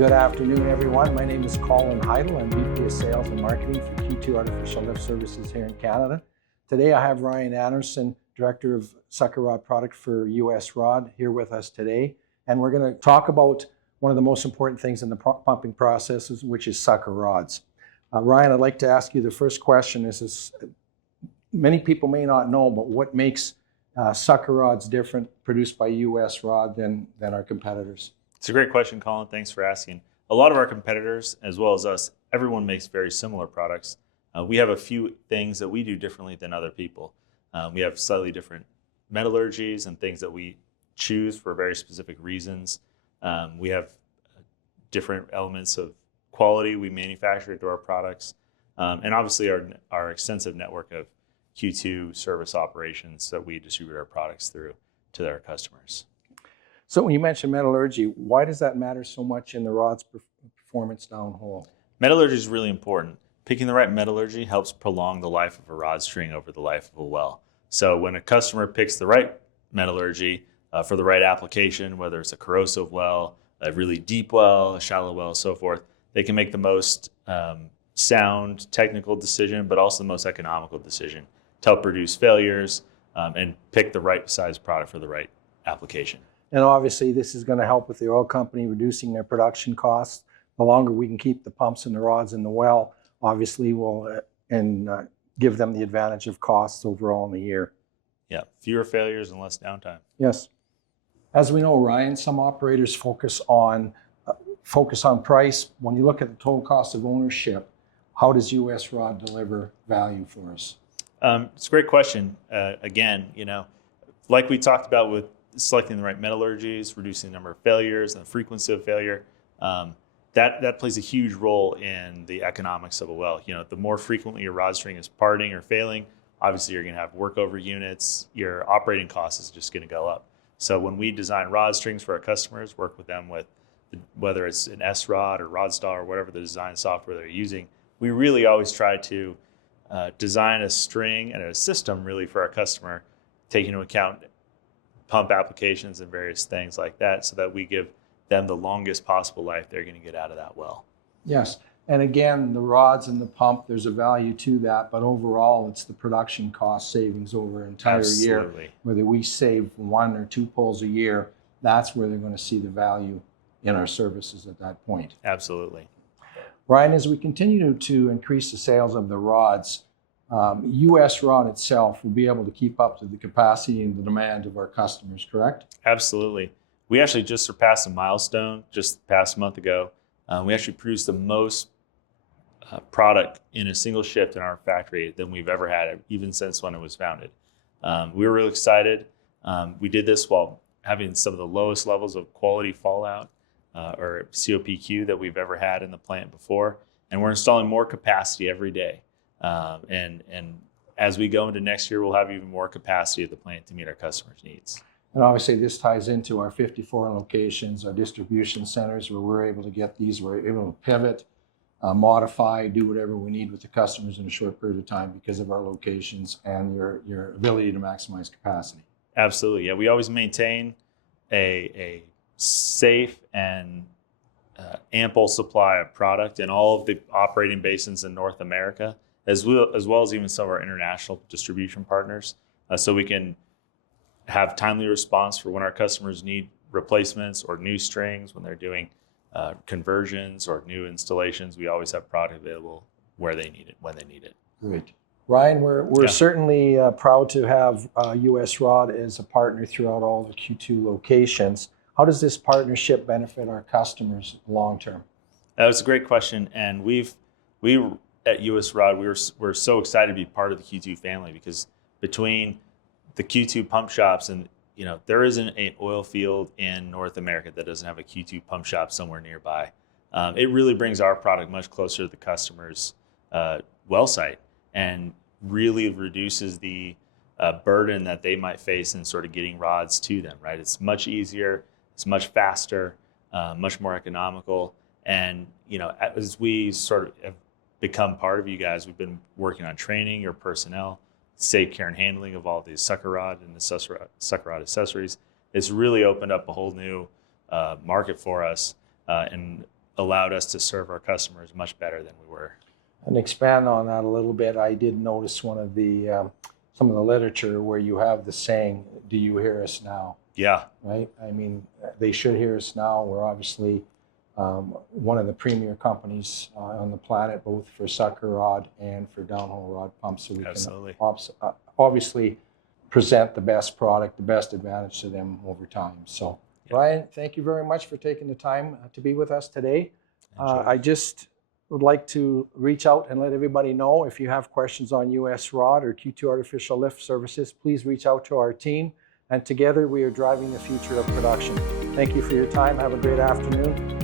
Good afternoon, everyone. My name is Colin Heidel. I'm VP of Sales and Marketing for Q2 Artificial Lift Services here in Canada. Today I have Ryan Anderson, Director of Sucker Rod Product for US Rod, here with us today. And we're going to talk about one of the most important things in the pumping processes, which is sucker rods. Ryan, I'd like to ask you the first question. Is many people may not know, but what makes sucker rods different produced by US Rod than our competitors? It's a great question, Colin. Thanks for asking. A lot of our competitors, as well as us, everyone makes very similar products. We have a few things that we do differently than other people. We have slightly different metallurgies and things that we choose for very specific reasons. We have different elements of quality we manufacture through our products. And obviously our extensive network of Q2 service operations that we distribute our products through to their customers. So when you mentioned metallurgy, why does that matter so much in the rod's performance downhole? Metallurgy is really important. Picking the right metallurgy helps prolong the life of a rod string over the life of a well. So when a customer picks the right metallurgy for the right application, whether it's a corrosive well, a really deep well, a shallow well, so forth, they can make the most sound technical decision, but also the most economical decision to help reduce failures and pick the right size product for the right application. And obviously this is going to help with the oil company reducing their production costs. The longer we can keep the pumps and the rods in the well, obviously will give them the advantage of costs overall in the year. Yeah, fewer failures and less downtime. Yes. As we know, Ryan, some operators focus on price. When you look at the total cost of ownership, how does US Rod deliver value for us? It's a great question. Again, like we talked about with selecting the right metallurgies, reducing the number of failures and the frequency of failure, that plays a huge role in the economics of a well. The more frequently your rod string is parting or failing, obviously you're going to have workover units. Your operating cost is just going to go up. So when we design rod strings for our customers, work with them with whether it's an S rod or RodStar or whatever the design software they're using, we really always try to design a string and a system really for our customer, taking into account pump applications and various things like that, so that we give them the longest possible life they're going to get out of that well. Yes, and again, the rods and the pump, there's a value to that, but overall it's the production cost savings over an entire year. Whether we save 1 or 2 pulls a year, that's where they're going to see the value in our services at that point. Absolutely. Ryan, as we continue to increase the sales of the rods, US Rod itself will be able to keep up to the capacity and the demand of our customers, correct? Absolutely. We actually just surpassed a milestone just the past month ago. We actually produced the most product in a single shift in our factory than we've ever had, even since when it was founded. We were really excited. We did this while having some of the lowest levels of quality fallout or COPQ that we've ever had in the plant before. And we're installing more capacity every day. And as we go into next year, we'll have even more capacity at the plant to meet our customers' needs. And obviously this ties into our 54 locations, our distribution centers, where we're able to get these, we're able to pivot, modify, do whatever we need with the customers in a short period of time because of our locations and your ability to maximize capacity. Absolutely. Yeah, we always maintain a safe and ample supply of product in all of the operating basins in North America, as well as even some of our international distribution partners, so we can have timely response for when our customers need replacements or new strings, when they're doing conversions or new installations. We always have product available where they need it, when they need it. Great. Ryan, we're certainly proud to have US Rod as a partner throughout all the Q2 locations. How does this partnership benefit our customers long term? That was a great question, and we at US Rod, we're so excited to be part of the Q2 family, because between the Q2 pump shops and there isn't an oil field in North America that doesn't have a Q2 pump shop somewhere nearby. It really brings our product much closer to the customer's well site and really reduces the burden that they might face in sort of getting rods to them, right? It's much easier, it's much faster, much more economical. And, as we sort of have become part of you guys, we've been working on training your personnel, safe care and handling of all these sucker rod and sucker rod accessories. It's really opened up a whole new market for us. And allowed us to serve our customers much better than we were. And expand on that a little bit, I did notice one of the some of the literature where you have the saying, "Do you hear us now?" Yeah. Right? I mean, they should hear us now. We're obviously one of the premier companies on the planet, both for sucker rod and for downhole rod pumps. So we Absolutely. can obviously present the best product, the best advantage to them over time. So, Yeah. Ryan, thank you very much for taking the time to be with us today. Enjoy. I just would like to reach out and let everybody know if you have questions on US Rod or Q2 Artificial Lift Services, please reach out to our team. And together we are driving the future of production. Thank you for your time. Have a great afternoon.